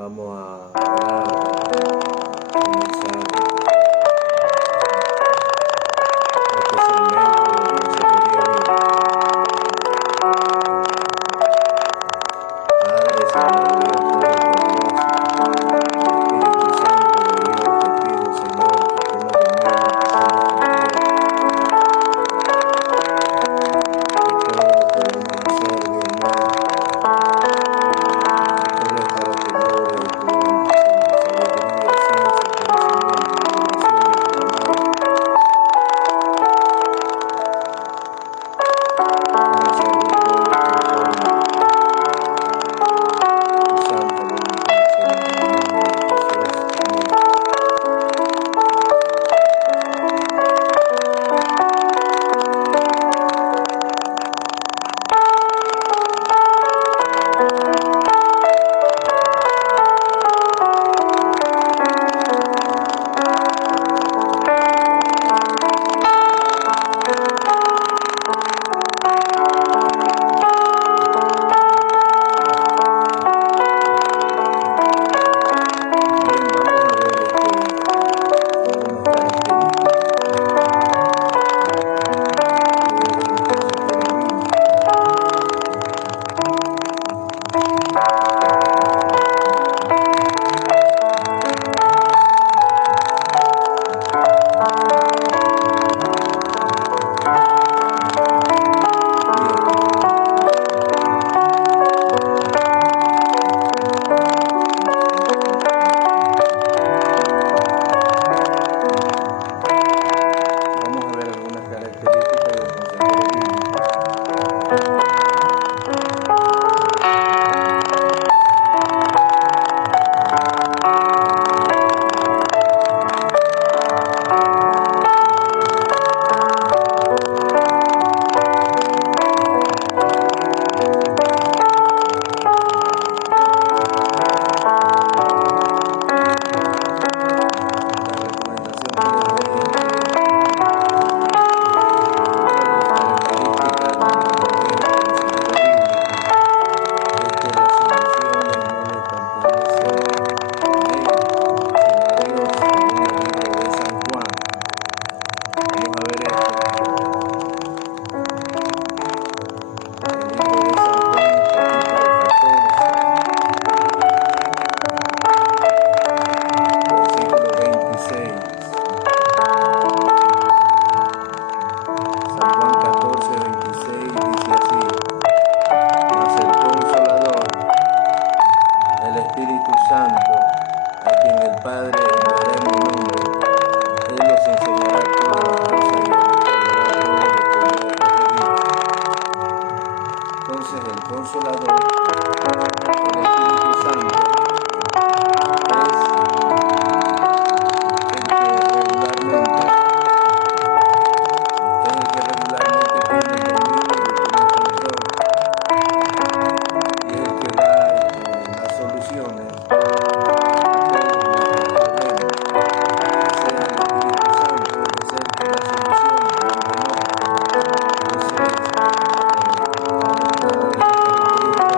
Vamos a orar, comenzar este segmento de consejería bíblica. Padre, Señor Dios Todopoderoso, Espíritu Santo de Dios, te pido, Señor, que tomes dominio, que seas nuestro Rey, de todo lo que vamos a hacer, Dios mío. Todo es para tu gloria y tu honra, Señor. Sabiduría, ciencia, conocimiento, revelación de tu palabra. Vamos a servir todo conforme tu santa voluntad, Señor, en el nombre de Jesús. Amén. Bien, vamos a ver algunas características de un consejero bíblico. Vamos a ver algunas características del consejero bíblico. La recomendación que yo te dije, otra de las características de un verdadero consejero bíblico es que las soluciones no le pertenecen a él, sino a Dios, según el libro de San Juan. Vamos a ver esto. El libro de San Juan, capítulo 14, versículo 26. San Juan 14, 26 dice así: Mas el Consolador, el Espíritu Santo, a quien el Padre enviará en mi nombre, Él los enseñará todas las cosas y os recordará todo lo que yo os he dicho. Entonces el Consolador, el Espíritu Santo, es el que regularmente tiene el dominio y tiene el control, y es el que da las soluciones a todos nuestros problemas. Sea el Espíritu Santo, Él es el que da soluciones, aunque no. Entonces, otra de las características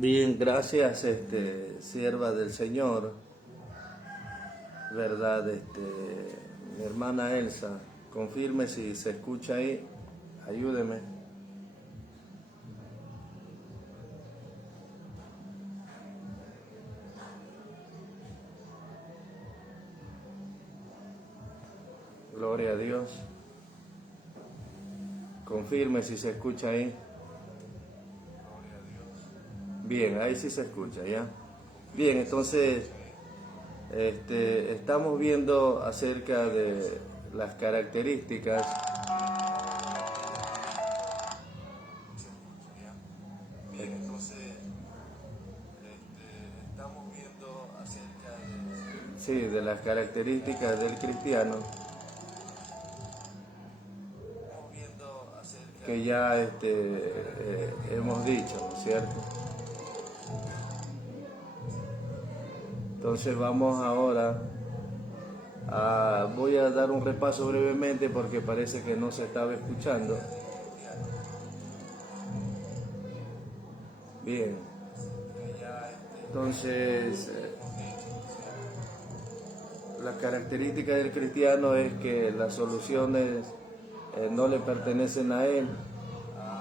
Bien, gracias, sierva del Señor, verdad, mi hermana Elsa, confirme si se escucha ahí, ayúdeme. Gloria a Dios. Confirme si se escucha ahí. Bien, ahí sí se escucha, ¿ya? Bien, entonces, estamos viendo acerca de las características. Bien, entonces, estamos viendo acerca de... Sí, de las características del cristiano. Que ya hemos dicho, ¿no es cierto? Entonces vamos ahora voy a dar un repaso brevemente porque parece que no se estaba escuchando. Bien, entonces la característica del cristiano es que las soluciones no le pertenecen a él.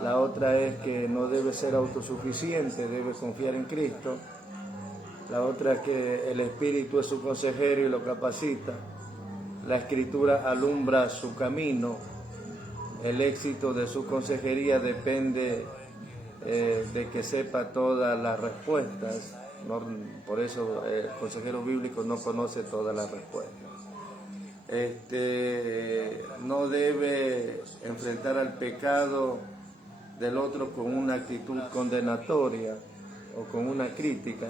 La otra es que no debe ser autosuficiente, debe confiar en Cristo. La otra es que el Espíritu es su consejero y lo capacita. La Escritura alumbra su camino. El éxito de su consejería depende de que sepa todas las respuestas. No, por eso el consejero bíblico no conoce todas las respuestas. No debe enfrentar al pecado del otro con una actitud condenatoria o con una crítica,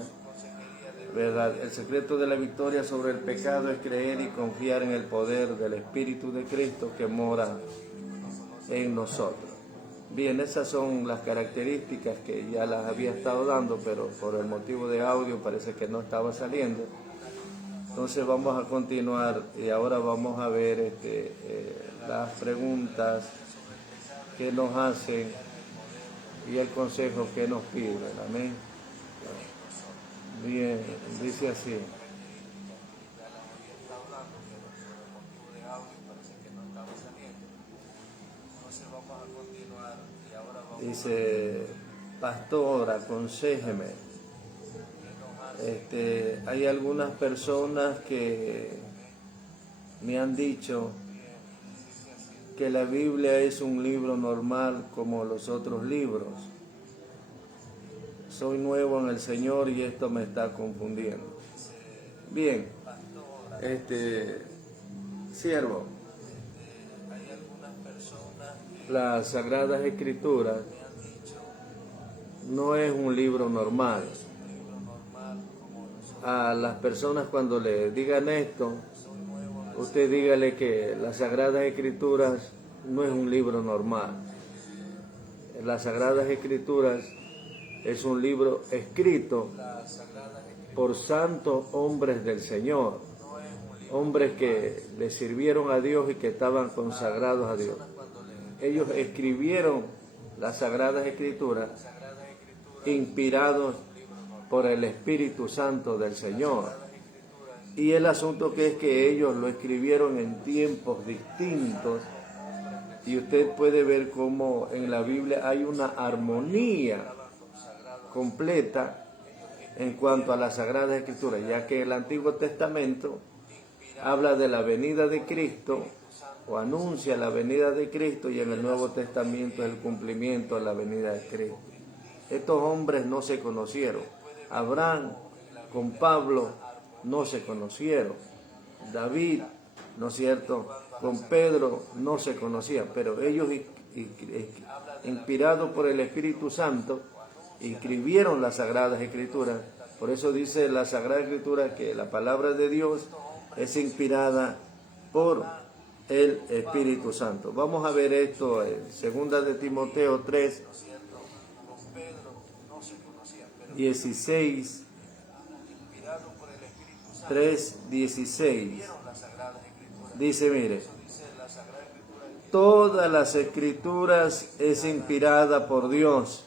¿verdad? El secreto de la victoria sobre el pecado es creer y confiar en el poder del Espíritu de Cristo que mora en nosotros. Bien, esas son las características que ya las había estado dando, pero por el motivo de audio parece que no estaba saliendo. Entonces vamos a continuar y ahora vamos a ver las preguntas que nos hacen y el consejo que nos piden. Amén. Bien, dice así. Dice, pastor, aconséjeme. Hay algunas personas que me han dicho que la Biblia es un libro normal como los otros libros. Soy nuevo en el Señor y esto me está confundiendo. Bien, siervo, las Sagradas Escrituras no es un libro normal. A las personas cuando le digan esto, usted dígale que las Sagradas Escrituras no es un libro normal. Las Sagradas Escrituras es un libro escrito por santos hombres del Señor, hombres que le sirvieron a Dios y que estaban consagrados a Dios. Ellos escribieron las Sagradas Escrituras inspirados por el Espíritu Santo del Señor. Y el asunto que es que ellos lo escribieron en tiempos distintos y usted puede ver cómo en la Biblia hay una armonía completa en cuanto a las Sagradas Escrituras, ya que el Antiguo Testamento habla de la venida de Cristo o anuncia la venida de Cristo y en el Nuevo Testamento es el cumplimiento de la venida de Cristo. Estos hombres no se conocieron. Abraham con Pablo no se conocieron. David, ¿no es cierto?, con Pedro no se conocían, pero ellos, inspirados por el Espíritu Santo, escribieron las Sagradas Escrituras. Por eso dice la Sagrada Escritura que la palabra de Dios es inspirada por el Espíritu Santo. Vamos a ver esto en 2 de Timoteo 3, 16, 3:16. Dice, mire, todas las escrituras es inspirada por Dios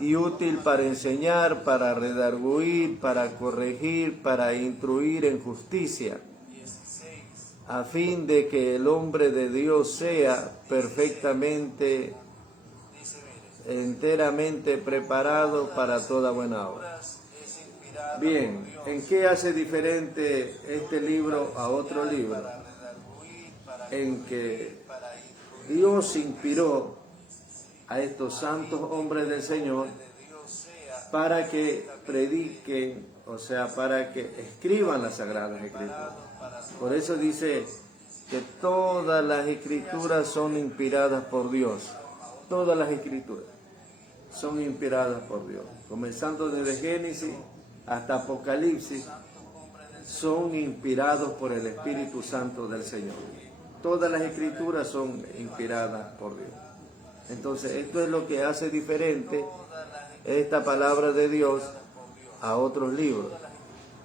y útil para enseñar, para redarguir, para corregir, para instruir en justicia, a fin de que el hombre de Dios sea perfectamente, enteramente preparado para toda buena obra. Bien, ¿en qué hace diferente este libro a otro libro? En que Dios inspiró a estos santos hombres del Señor para que prediquen, o sea, para que escriban las Sagradas Escrituras. Por eso dice que todas las Escrituras son inspiradas por Dios. Todas las Escrituras son inspiradas por Dios. Comenzando desde Génesis hasta Apocalipsis, son inspirados por el Espíritu Santo del Señor. Todas las Escrituras son inspiradas por Dios. Entonces, esto es lo que hace diferente esta palabra de Dios a otros libros,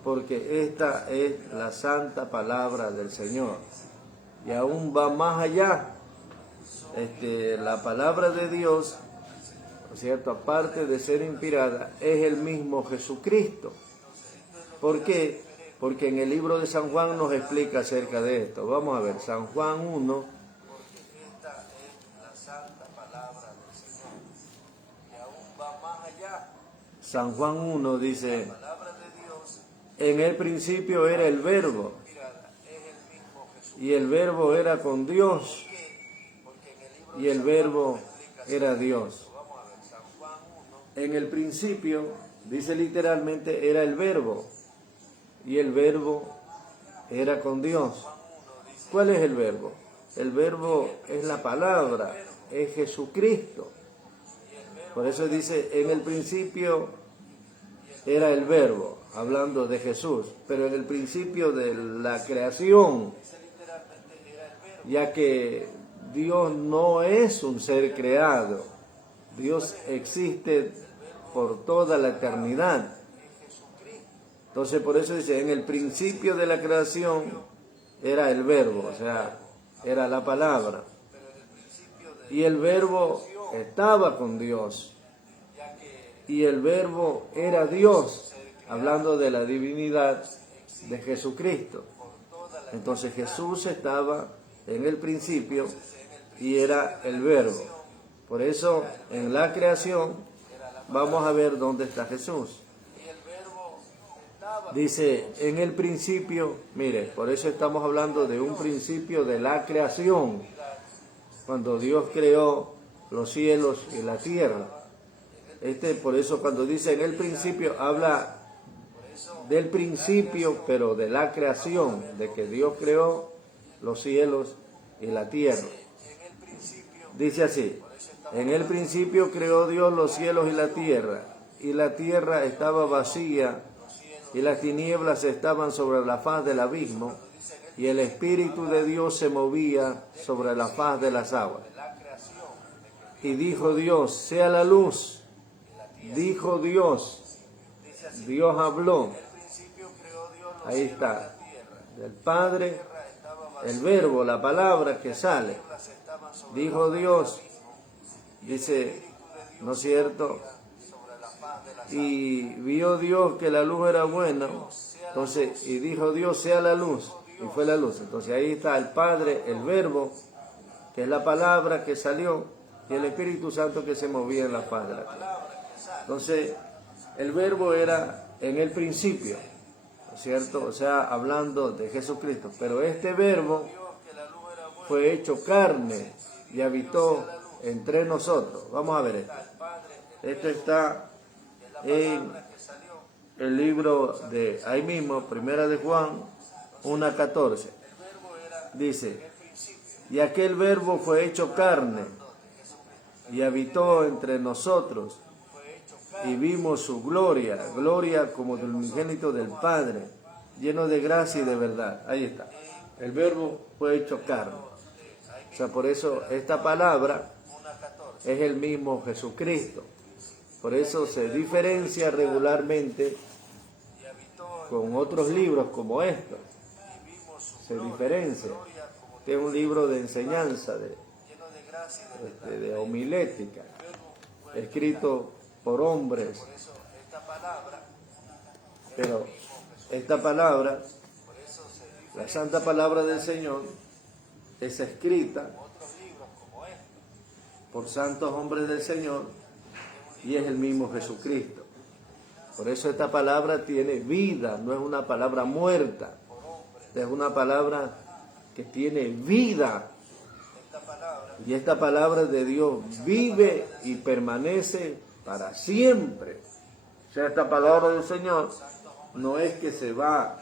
porque esta es la santa palabra del Señor. Y aún va más allá. La palabra de Dios, ¿no es cierto?, aparte de ser inspirada, es el mismo Jesucristo. ¿Por qué? Porque en el libro de San Juan nos explica acerca de esto. Vamos a ver, San Juan 1. San Juan 1 dice, en el principio era el Verbo, y el Verbo era con Dios, y el Verbo era Dios. En el principio, dice literalmente, era el Verbo, y el Verbo era con Dios. ¿Cuál es el Verbo? El Verbo es la palabra, es Jesucristo. Por eso dice, en el principio era el Verbo, hablando de Jesús, pero en el principio de la creación, ya que Dios no es un ser creado, Dios existe por toda la eternidad. Entonces por eso dice, en el principio de la creación era el Verbo, o sea, era la palabra. Y el Verbo estaba con Dios. Y el Verbo era Dios, hablando de la divinidad de Jesucristo. Entonces Jesús estaba en el principio y era el Verbo. Por eso en la creación vamos a ver dónde está Jesús. Dice, en el principio, mire, por eso estamos hablando de un principio de la creación, cuando Dios creó los cielos y la tierra. Por eso cuando dice en el principio, habla del principio, pero de la creación, de que Dios creó los cielos y la tierra. Dice así, en el principio creó Dios los cielos y la tierra estaba vacía, y las tinieblas estaban sobre la faz del abismo, y el Espíritu de Dios se movía sobre la faz de las aguas. Y dijo Dios, sea la luz. Dijo Dios, Dios habló. Ahí está, del Padre, el Verbo, la palabra que sale. Dijo Dios, dice, ¿no es cierto? Y vio Dios que la luz era buena, entonces, y dijo Dios, sea la luz, y fue la luz. Entonces ahí está el Padre, el Verbo, que es la palabra que salió, y el Espíritu Santo que se movía en la faz de la tierra. Entonces, el Verbo era en el principio, ¿no es cierto? O sea, hablando de Jesucristo. Pero este Verbo fue hecho carne y habitó entre nosotros. Vamos a ver esto. Esto está en el libro de, ahí mismo, Primera de Juan 1:14. Dice, y aquel Verbo fue hecho carne y habitó entre nosotros, y vimos su gloria, gloria como del unigénito del Padre, lleno de gracia y de verdad. Ahí está. El Verbo fue hecho carne. O sea, por eso esta palabra es el mismo Jesucristo. Por eso se diferencia regularmente con otros libros como estos. Se diferencia. Este es un libro de enseñanza, de homilética, escrito por hombres. Pero esta palabra, la santa palabra del Señor, es escrita por santos hombres del Señor y es el mismo Jesucristo. Por eso esta palabra tiene vida, no es una palabra muerta, es una palabra que tiene vida. Y esta palabra de Dios vive y permanece para siempre. O sea, esta palabra del Señor no es que se va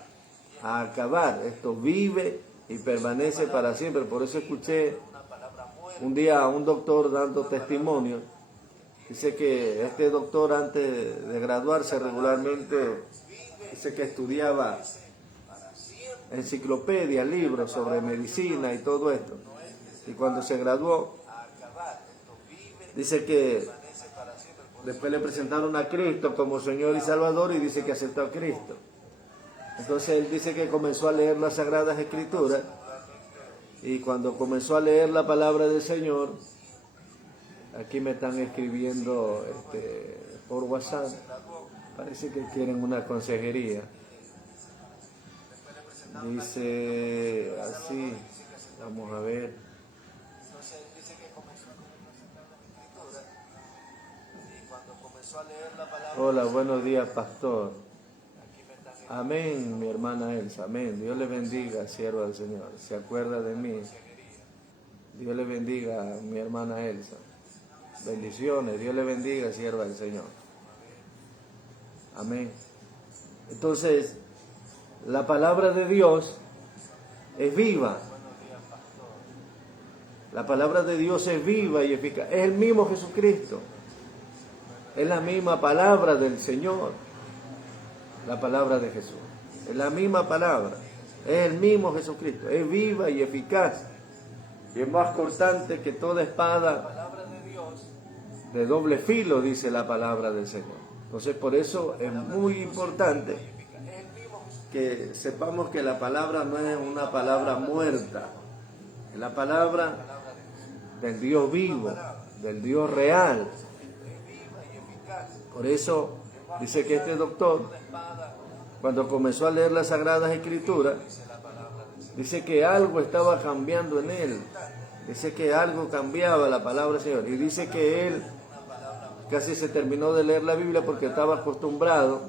a acabar, esto vive y permanece para siempre. Por eso escuché un día a un doctor dando testimonio. Dice que este doctor, antes de graduarse regularmente, dice que estudiaba enciclopedias, libros sobre medicina y todo esto. Y cuando se graduó, dice que después le presentaron a Cristo como Señor y Salvador y dice que aceptó a Cristo. Entonces él dice que comenzó a leer las Sagradas Escrituras y cuando comenzó a leer la palabra del Señor, aquí me están escribiendo por WhatsApp, parece que quieren una consejería. Dice así, vamos a ver. Hola, buenos días, pastor. Amén, mi hermana Elsa, amén. Dios le bendiga, sierva del Señor. Se acuerda de mí. Dios le bendiga, mi hermana Elsa. Bendiciones, Dios le bendiga, sierva del Señor. Amén. Entonces, la palabra de Dios es viva. La palabra de Dios es viva y eficaz. Es el mismo Jesucristo. Es la misma palabra del Señor. La palabra de Jesús. Es la misma palabra. Es el mismo Jesucristo. Es viva y eficaz. Y es más cortante que toda espada de doble filo, dice la palabra del Señor. Entonces, por eso es muy importante que sepamos que la palabra no es una palabra muerta. Es la palabra del Dios vivo, del Dios real. Por eso dice que este doctor, cuando comenzó a leer las Sagradas Escrituras, dice que algo estaba cambiando en él. Dice que algo cambiaba la palabra del Señor. Y dice que él casi se terminó de leer la Biblia porque estaba acostumbrado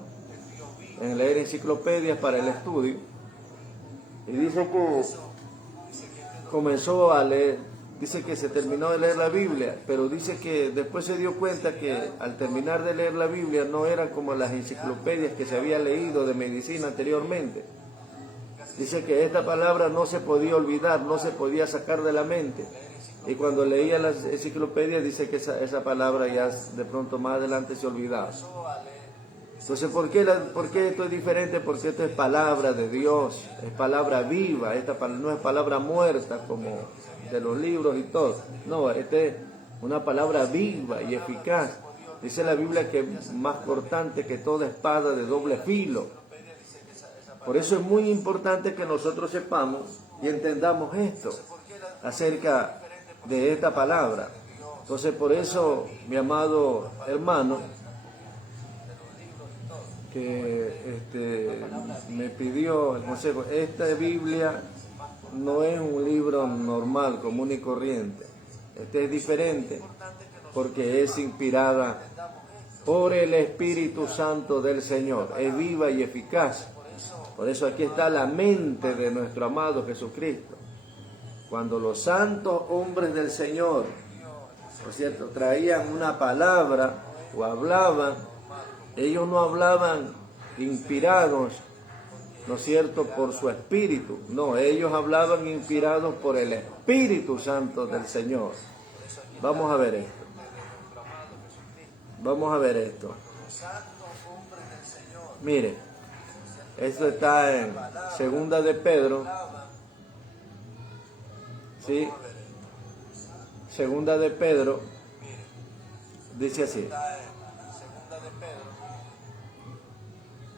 en leer enciclopedias para el estudio. Y dice que comenzó a leer, dice que se terminó de leer la Biblia, pero dice que después se dio cuenta que al terminar de leer la Biblia no era como las enciclopedias que se había leído de medicina anteriormente. Dice que esta palabra no se podía olvidar, no se podía sacar de la mente. Y cuando leía las enciclopedias dice que esa palabra ya de pronto más adelante se olvidaba. Entonces, ¿por qué esto es diferente? Porque esto es palabra de Dios, es palabra viva, esta no es palabra muerta como de los libros y todo. No, esta es una palabra viva y eficaz. Dice la Biblia que es más cortante que toda espada de doble filo. Por eso es muy importante que nosotros sepamos y entendamos esto acerca de esta palabra. Entonces, por eso, mi amado hermano, que me pidió el consejo, esta Biblia no es un libro normal, común y corriente. Este es diferente porque es inspirada por el Espíritu Santo del Señor. Es viva y eficaz. Por eso aquí está la mente de nuestro amado Jesucristo. Cuando los santos hombres del Señor, por cierto, traían una palabra o hablaban, ellos no hablaban inspirados, ¿no es cierto?, por su espíritu. No, ellos hablaban inspirados por el Espíritu Santo del Señor. Vamos a ver esto. Vamos a ver esto. Mire, esto está en Segunda de Pedro. ¿Sí? Segunda de Pedro. Dice así.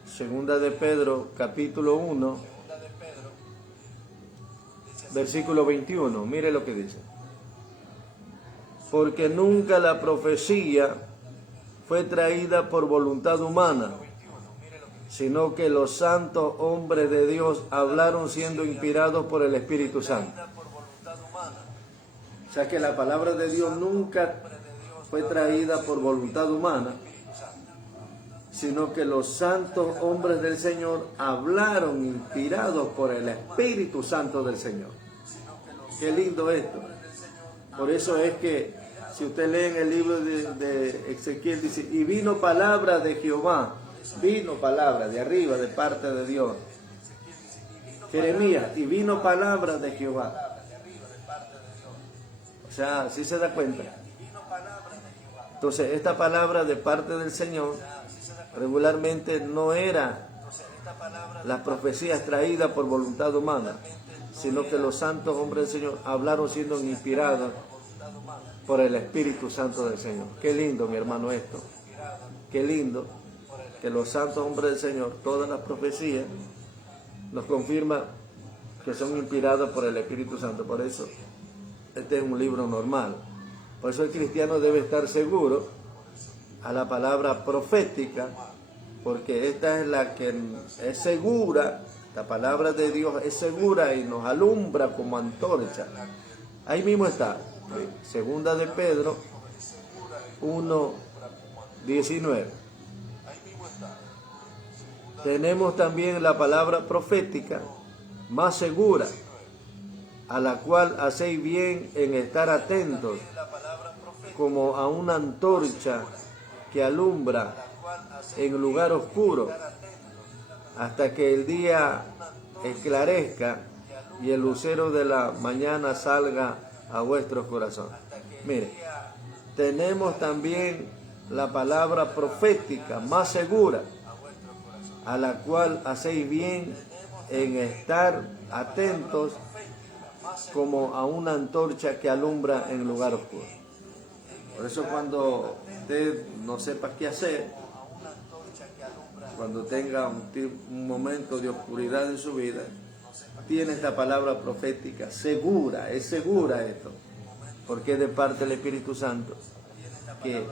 Segunda de Pedro, capítulo 1, versículo 21. Mire lo que dice. Porque nunca la profecía fue traída por voluntad humana, sino que los santos hombres de Dios hablaron siendo inspirados por el Espíritu Santo. O sea que la palabra de Dios nunca fue traída por voluntad humana, sino que los santos hombres del Señor hablaron inspirados por el Espíritu Santo del Señor. Qué lindo esto. Por eso es que si usted lee en el libro de Ezequiel, dice, y vino palabra de Jehová, vino palabra de arriba, de parte de Dios. Jeremías, y vino palabra de Jehová. O sea, ¿sí se da cuenta? Entonces, esta palabra de parte del Señor regularmente no era las profecías traídas por voluntad humana, sino que los santos hombres del Señor hablaron siendo inspirados por el Espíritu Santo del Señor. Qué lindo, mi hermano, esto. Qué lindo que los santos hombres del Señor, todas las profecías, nos confirman que son inspirados por el Espíritu Santo. Por eso, este es un libro normal. Por eso el cristiano debe estar seguro a la palabra profética, porque esta es la que es segura, la palabra de Dios es segura y nos alumbra como antorcha. Ahí mismo está, segunda de Pedro 1:19. Tenemos también la palabra profética más segura, a la cual hacéis bien en estar atentos, como a una antorcha que alumbra en lugar oscuro, hasta que el día esclarezca y el lucero de la mañana salga a vuestros corazones. Mire, tenemos también la palabra profética más segura, a la cual hacéis bien en estar atentos como a una antorcha que alumbra en lugar oscuro. Por eso cuando usted no sepa qué hacer, cuando tenga un momento de oscuridad en su vida, tiene esta palabra profética segura, es segura esto, porque es de parte del Espíritu Santo, que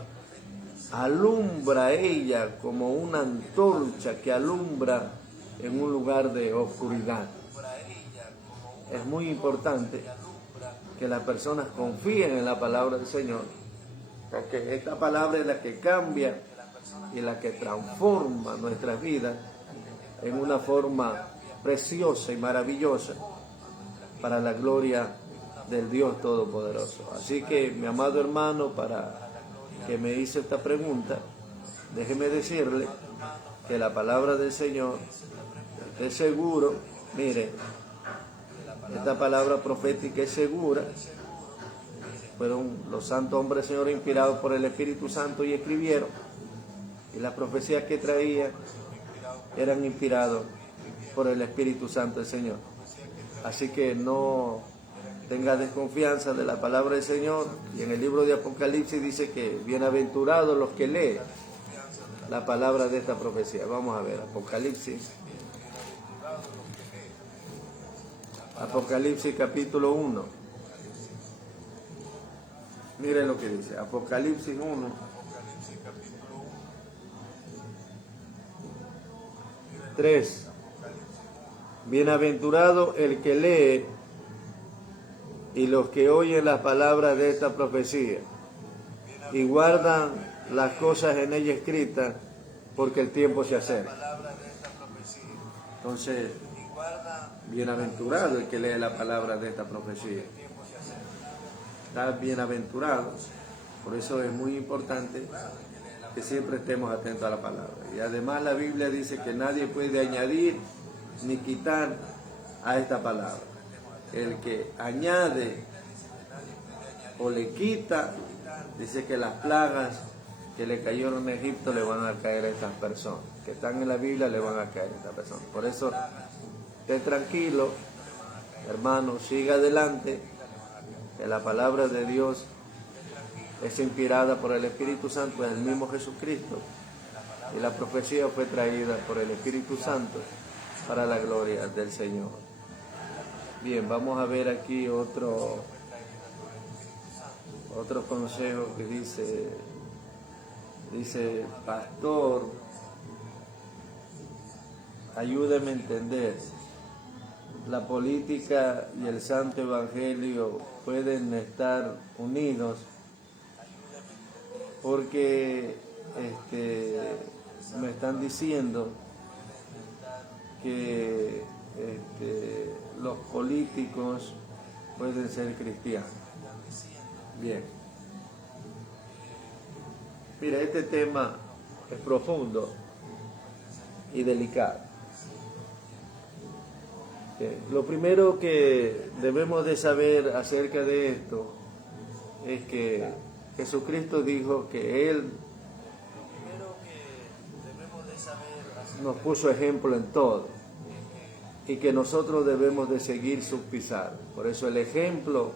alumbra ella como una antorcha que alumbra en un lugar de oscuridad. Es muy importante que las personas confíen en la palabra del Señor, porque esta palabra es la que cambia y la que transforma nuestras vidas en una forma preciosa y maravillosa para la gloria del Dios Todopoderoso. Así que, mi amado hermano, para que me hizo esta pregunta, déjeme decirle que la palabra del Señor, esté seguro, mire, esta palabra profética es segura. Fueron los santos hombres del Señor inspirados por el Espíritu Santo y escribieron, y las profecías que traían eran inspirados por el Espíritu Santo del Señor. Así que no tenga desconfianza de la palabra del Señor. Y en el libro de Apocalipsis dice que bienaventurados los que leen la palabra de esta profecía. Vamos a ver, Apocalipsis capítulo 1. Miren lo que dice, Apocalipsis 1:3. Bienaventurado el que lee y los que oyen las palabras de esta profecía y guardan las cosas en ella escritas, porque el tiempo se acerca. Entonces, bienaventurado el que lee la palabra de esta profecía. Está bienaventurado. Por eso es muy importante que siempre estemos atentos a la palabra. Y además la Biblia dice que nadie puede añadir ni quitar a esta palabra. El que añade o le quita, dice que las plagas que le cayeron en Egipto le van a caer a estas personas. Que están en la Biblia le van a caer a estas personas. Por eso, esté tranquilo, hermano, siga adelante, que la palabra de Dios es inspirada por el Espíritu Santo, es el mismo Jesucristo, y la profecía fue traída por el Espíritu Santo para la gloria del Señor. Bien, vamos a ver aquí otro consejo que dice dice, pastor, ayúdeme a entender, la política y el santo evangelio pueden estar unidos, porque me están diciendo que los políticos pueden ser cristianos. Bien. Mira, este tema es profundo y delicado. Lo primero que debemos de saber acerca de esto es que Jesucristo dijo que Él nos puso ejemplo en todo y que nosotros debemos de seguir sus pisadas. Por eso el ejemplo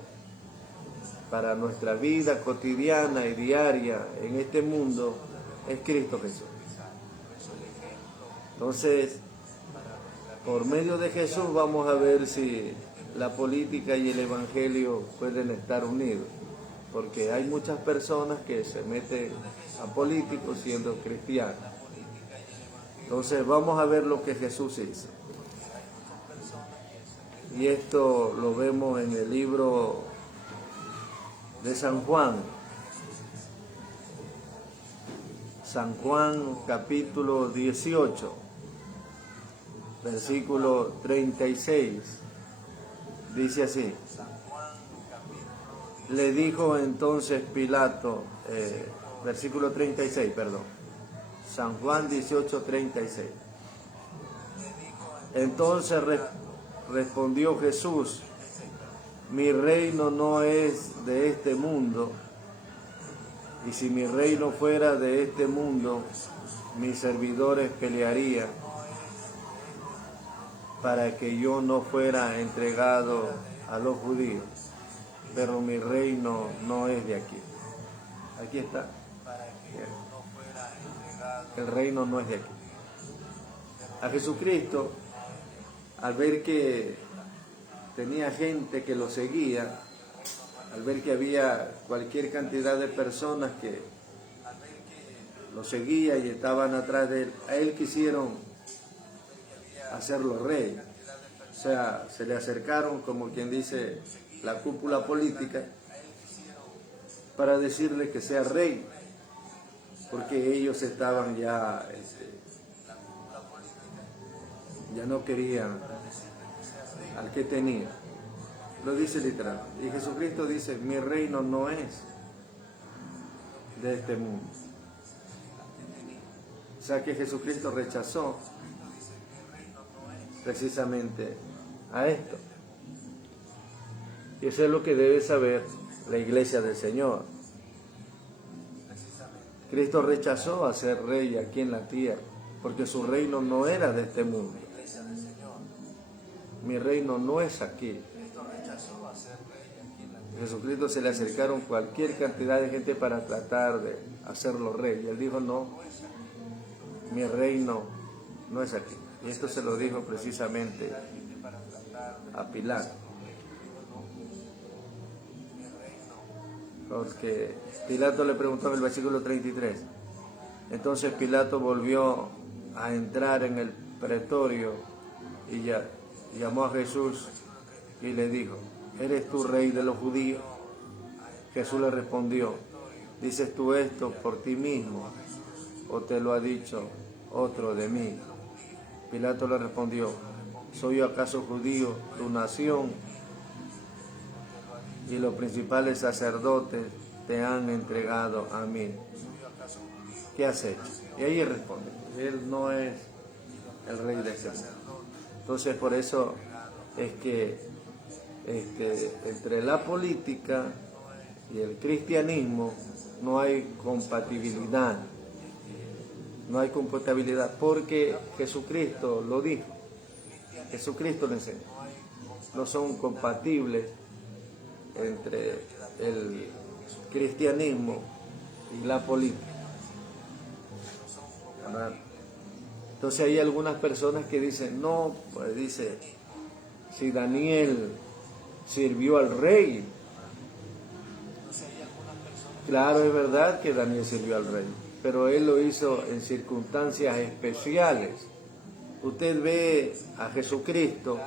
para nuestra vida cotidiana y diaria en este mundo es Cristo Jesús. Entonces, por medio de Jesús vamos a ver si la política y el evangelio pueden estar unidos, porque hay muchas personas que se meten a políticos siendo cristianos. Entonces vamos a ver lo que Jesús hizo. Y esto lo vemos en el libro de San Juan. San Juan capítulo 18, versículo 36. Dice así. Le dijo entonces Pilato, versículo 36, perdón. San Juan 18, 36. Entonces respondió Jesús, mi reino no es de este mundo, y si mi reino fuera de este mundo, mis servidores pelearían para que yo no fuera entregado a los judíos, pero mi reino no es de aquí. Aquí está. El reino no es de aquí. A Jesucristo, al ver que tenía gente que lo seguía, al ver que había cualquier cantidad de personas que lo seguía y estaban atrás de él, a él quisieron hacerlo rey. O sea, se le acercaron, como quien dice, la cúpula política, para decirle que sea rey, porque ellos estaban ya no querían al que tenía. Lo dice literal. Y Jesucristo dice, mi reino no es de este mundo. O sea que Jesucristo rechazó precisamente a esto. Y eso es lo que debe saber la iglesia del Señor. Cristo rechazó a ser rey aquí en la tierra, porque su reino no era de este mundo. Mi reino no es aquí. Jesucristo se le acercaron cualquier cantidad de gente para tratar de hacerlo rey. Y él dijo, no, mi reino no es aquí. Y esto se lo dijo precisamente a Pilato. Porque Pilato le preguntó en el versículo 33. Entonces Pilato volvió a entrar en el pretorio y llamó a Jesús y le dijo, ¿eres tú rey de los judíos? Jesús le respondió, ¿dices tú esto por ti mismo o te lo ha dicho otro de mí? Pilato le respondió, ¿soy yo acaso judío, tu nación? Y los principales sacerdotes te han entregado a mí. ¿Qué has hecho? Y ahí él responde, él no es el rey de ese mundo. Entonces por eso es que entre la política y el cristianismo no hay compatibilidad. No hay compatibilidad porque Jesucristo lo dijo. Jesucristo lo enseñó. No son compatibles entre el cristianismo y la política. ¿Verdad? Entonces hay algunas personas que dicen, no, pues dice, si Daniel sirvió al rey. Claro, es verdad que Daniel sirvió al rey, pero Él lo hizo en circunstancias especiales. Usted ve a Jesucristo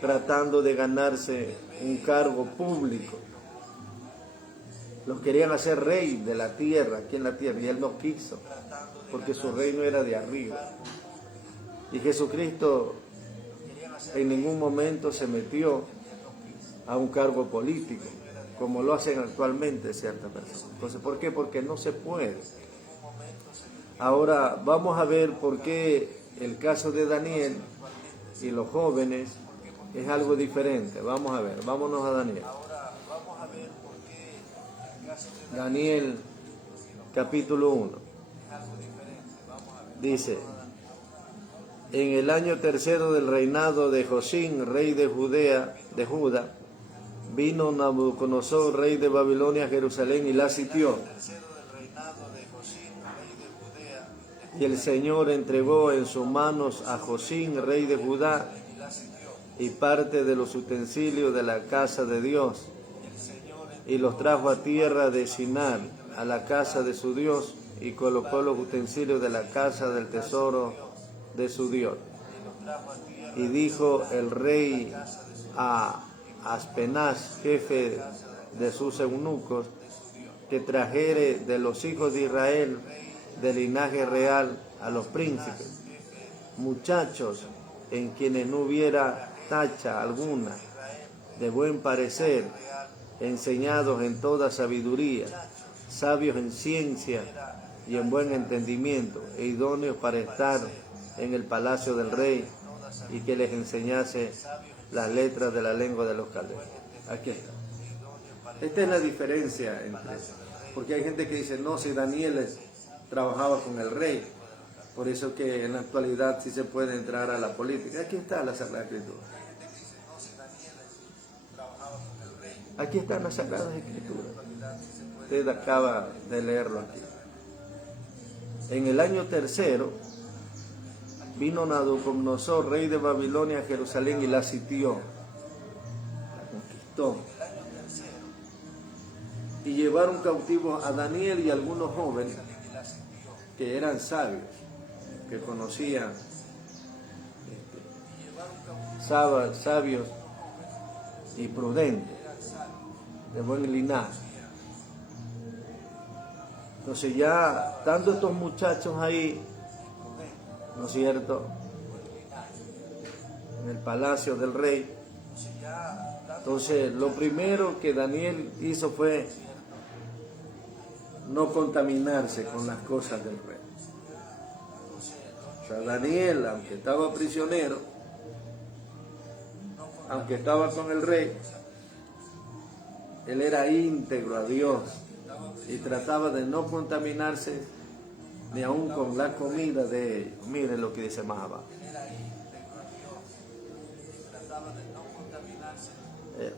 tratando de ganarse un cargo público. Los querían hacer rey de la tierra, aquí en la tierra, y Él no quiso, porque su reino era de arriba. Y Jesucristo en ningún momento se metió a un cargo político, como lo hacen actualmente ciertas personas. Entonces, ¿por qué? Porque no se puede. Ahora vamos a ver por qué el caso de Daniel y los jóvenes es algo diferente. Vamos a ver, vámonos a Daniel. Daniel capítulo 1. Dice: en el año tercero del reinado de Josín, rey de Judá, vino Nabucodonosor, rey de Babilonia, a Jerusalén y la sitió. Y el Señor entregó en sus manos a Josín, rey de Judá, y parte de los utensilios de la casa de Dios, y los trajo a tierra de Sinar, a la casa de su Dios, y colocó los utensilios de la casa del tesoro de su Dios. Y dijo el rey a Aspenaz, jefe de sus eunucos, que trajere de los hijos de Israel, del linaje real, a los príncipes, muchachos en quienes no hubiera tacha alguna, de buen parecer, enseñados en toda sabiduría, sabios en ciencia y en buen entendimiento, e idóneos para estar en el palacio del rey, y que les enseñase las letras de la lengua de los caldeos. Aquí está. Esta es la diferencia porque hay gente que dice, no, si Daniel trabajaba con el rey, por eso que en la actualidad sí se puede entrar a la política. Aquí está la Sagrada Escritura. Aquí están las Sagradas Escrituras. Usted acaba de leerlo aquí. En el año tercero vino Nabucodonosor, rey de Babilonia, a Jerusalén y la sitió, la conquistó. Y llevaron cautivos a Daniel y algunos jóvenes que eran sabios, que conocían, sabios y prudentes, de buen linaje. Entonces ya, estando estos muchachos ahí, ¿no es cierto?, en el palacio del rey, entonces lo primero que Daniel hizo fue no contaminarse con las cosas del rey. O sea, Daniel, aunque estaba prisionero, aunque estaba con el rey, él era íntegro a Dios y trataba de no contaminarse ni aún con la comida de ellos. Miren lo que dice más abajo.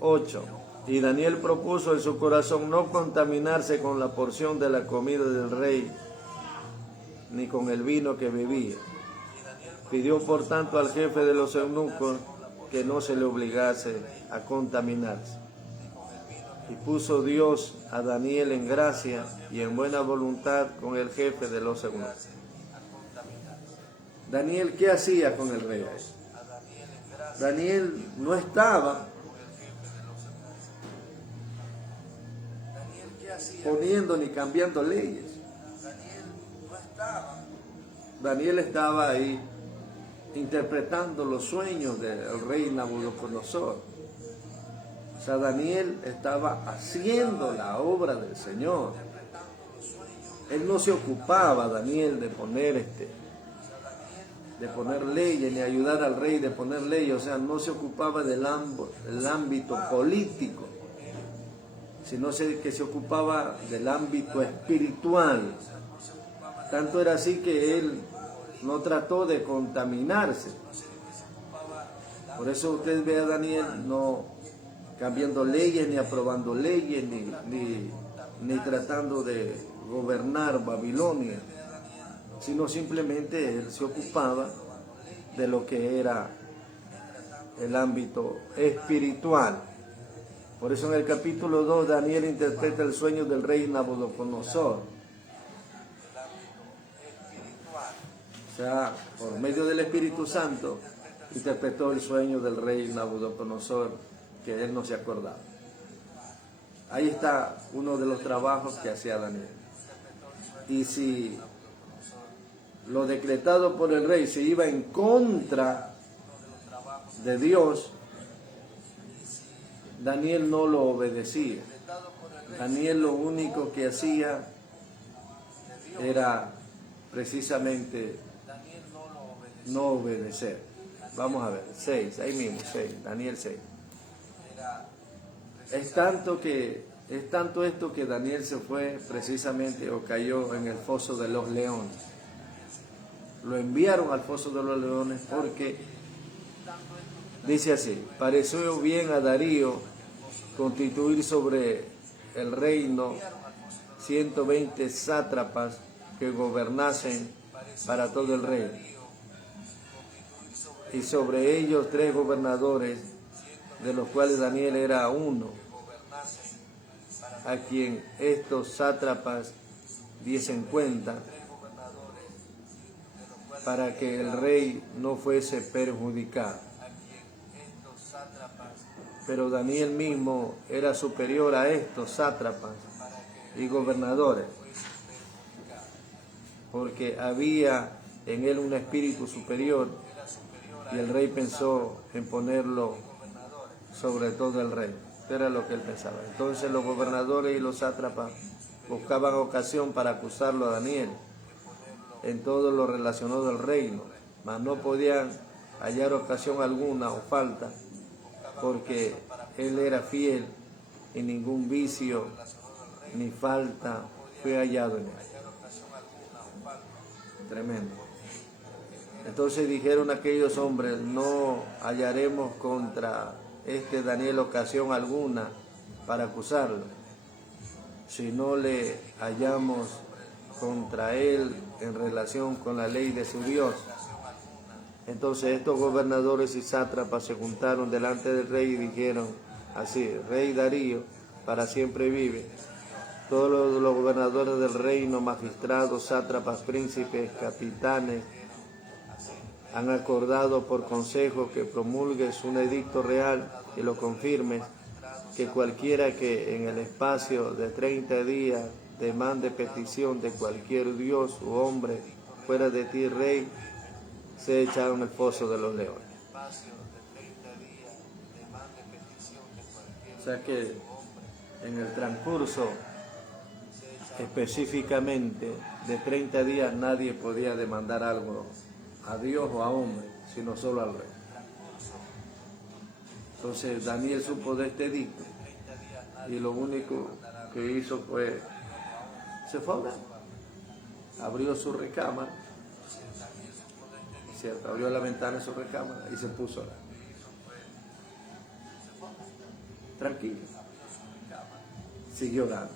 8. Y Daniel propuso en su corazón no contaminarse con la porción de la comida del rey, ni con el vino que bebía. Pidió por tanto al jefe de los eunucos que no se le obligase a contaminarse. Y puso Dios a Daniel en gracia y en buena voluntad con el jefe de los eunucos. Daniel, ¿qué hacía con el rey? Daniel no estaba poniendo ni cambiando leyes. Daniel estaba ahí interpretando los sueños del rey Nabucodonosor. O sea, Daniel estaba haciendo la obra del Señor. Él no se ocupaba, Daniel, de poner leyes, ni ayudar al rey de poner leyes. O sea, no se ocupaba del ámbito político, sino que se ocupaba del ámbito espiritual. Tanto era así que él no trató de contaminarse. Por eso usted ve a Daniel no cambiando leyes, ni aprobando leyes, ni tratando de gobernar Babilonia, sino simplemente él se ocupaba de lo que era el ámbito espiritual. Por eso en el capítulo 2 Daniel interpreta el sueño del rey Nabucodonosor. O sea, por medio del Espíritu Santo, interpretó el sueño del rey Nabucodonosor, que él no se acordaba. Ahí está uno de los trabajos que hacía Daniel. Y si lo decretado por el rey se iba en contra de Dios, Daniel no lo obedecía. Daniel lo único que hacía era precisamente no obedecer. Vamos a ver, 6, ahí mismo, 6, Daniel 6. Es tanto esto que Daniel se fue precisamente o cayó en el foso de los leones. Lo enviaron al foso de los leones porque, dice así, pareció bien a Darío constituir sobre el reino 120 sátrapas que gobernasen para todo el reino, y sobre ellos 3 gobernadores, de los cuales Daniel era uno, a quien estos sátrapas diesen cuenta, para que el rey no fuese perjudicado. Pero Daniel mismo era superior a estos sátrapas y gobernadores, porque había en él un espíritu superior, y el rey pensó en ponerlo sobre todo el rey. Esto era lo que él pensaba. Entonces los gobernadores y los sátrapas buscaban ocasión para acusarlo a Daniel en todo lo relacionado al reino, mas no podían hallar ocasión alguna o falta, porque él era fiel y ningún vicio ni falta fue hallado en él. Tremendo. Entonces dijeron aquellos hombres, no hallaremos contra este Daniel ocasión alguna para acusarlo, si no le hallamos contra él en relación con la ley de su Dios. Entonces estos gobernadores y sátrapas se juntaron delante del rey y dijeron así: Rey Darío, para siempre vive. Todos los gobernadores del reino, magistrados, sátrapas, príncipes, capitanes, han acordado por consejo que promulgues un edicto real y lo confirmes, que cualquiera que en el espacio de 30 días demande petición de cualquier dios u hombre fuera de ti, rey, se echado en el foso de los leones. O sea que en el transcurso específicamente de 30 días nadie podía demandar algo a Dios o a hombre, sino solo al rey. Entonces Daniel supo de este edicto y lo único que hizo fue, se fue a orar. Abrió su recámara, ¿cierto? Abrió la ventana de su recámara y se puso a orar. Tranquilo. Siguió orando.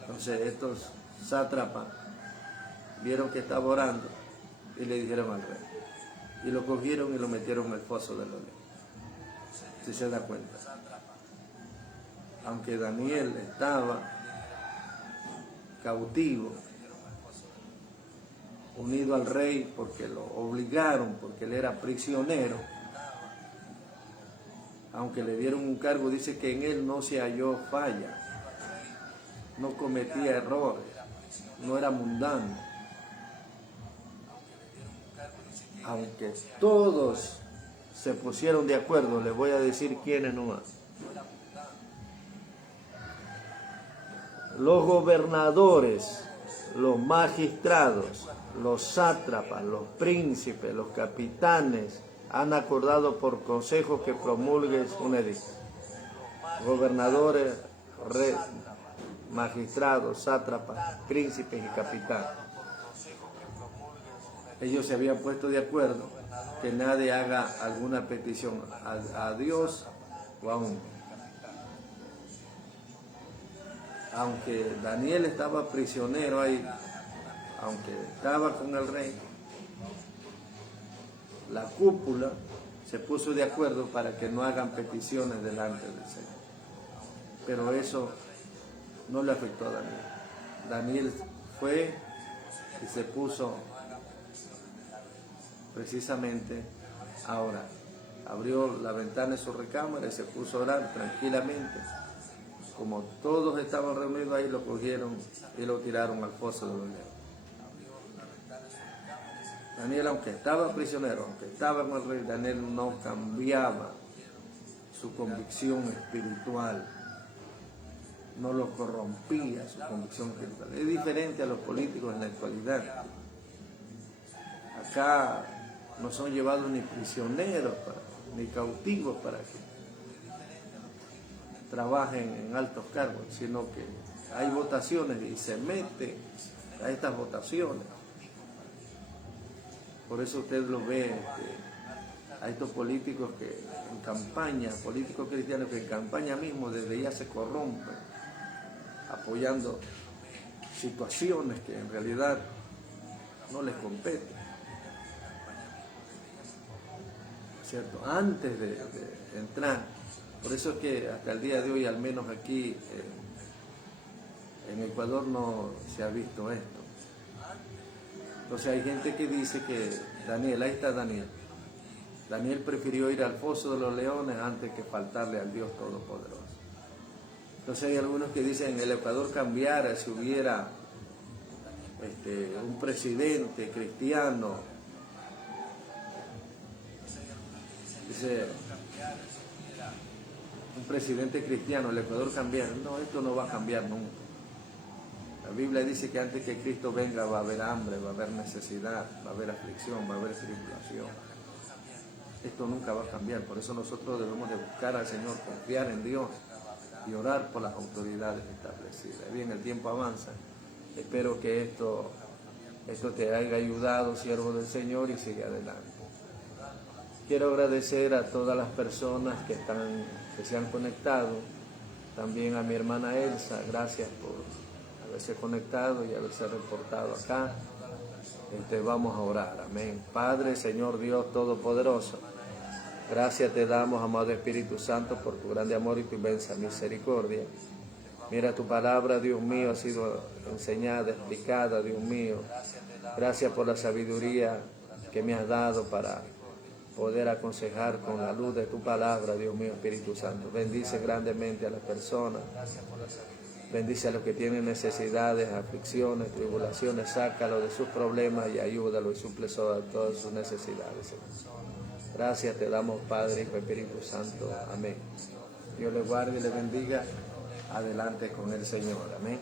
Entonces estos sátrapas vieron que estaba orando y le dijeron al rey. Y lo cogieron y lo metieron en el foso de los leones. Si se da cuenta. Aunque Daniel estaba cautivo, unido al rey porque lo obligaron, porque él era prisionero, aunque le dieron un cargo, dice que en él no se halló falla, no cometía errores, no era mundano. Aunque todos se pusieron de acuerdo, les voy a decir quiénes nomás. Los gobernadores, los magistrados, los sátrapas, los príncipes, los capitanes han acordado por consejo que promulgues un edicto. Gobernadores, magistrados, sátrapas, príncipes y capitanes. Ellos se habían puesto de acuerdo que nadie haga alguna petición a Dios o a un. Aunque Daniel estaba prisionero ahí, aunque estaba con el rey, la cúpula se puso de acuerdo para que no hagan peticiones delante del Señor. Pero eso no le afectó a Daniel. Daniel fue y se puso precisamente a orar. Abrió la ventana de su recámara y se puso a orar tranquilamente. Como todos estaban reunidos ahí, lo cogieron y lo tiraron al foso de los leones. Daniel, aunque estaba prisionero, aunque estaba con el rey, Daniel no cambiaba su convicción espiritual, no lo corrompía su convicción espiritual. Es diferente a los políticos en la actualidad. Acá no son llevados ni prisioneros, ni cautivos para que trabajen en altos cargos, sino que hay votaciones y se meten a estas votaciones. Por eso usted lo ve a estos políticos que en campaña, políticos cristianos que en campaña mismo desde ya se corrompen, apoyando situaciones que en realidad no les competen, ¿cierto? Antes de entrar. Por eso es que hasta el día de hoy, al menos aquí en Ecuador, no se ha visto esto. Entonces hay gente que dice que Daniel, ahí está Daniel. Daniel prefirió ir al foso de los leones antes que faltarle al Dios Todopoderoso. Entonces hay algunos que dicen el Ecuador cambiara si hubiera un presidente cristiano. Dice, un presidente cristiano, el Ecuador cambiara. No, esto no va a cambiar nunca. La Biblia dice que antes que Cristo venga va a haber hambre, va a haber necesidad, va a haber aflicción, va a haber tribulación. Esto nunca va a cambiar, por eso nosotros debemos de buscar al Señor, confiar en Dios y orar por las autoridades establecidas. Bien, el tiempo avanza. Espero que esto te haya ayudado, siervo del Señor, y sigue adelante. Quiero agradecer a todas las personas que se han conectado, también a mi hermana Elsa, gracias por haberse conectado y haberse reportado acá. Vamos a orar, amén. Padre, Señor Dios Todopoderoso, gracias te damos, amado Espíritu Santo, por tu grande amor y tu inmensa misericordia. Mira, tu palabra, Dios mío, ha sido enseñada, explicada, Dios mío. Gracias por la sabiduría que me has dado para poder aconsejar con la luz de tu palabra, Dios mío, Espíritu Santo. Bendice grandemente a las personas. Bendice a los que tienen necesidades, aflicciones, tribulaciones. Sácalo de sus problemas y ayúdalo y suple todas sus necesidades, Señor. Gracias te damos, Padre, Hijo, Espíritu Santo. Amén. Dios le guarde y le bendiga. Adelante con el Señor. Amén.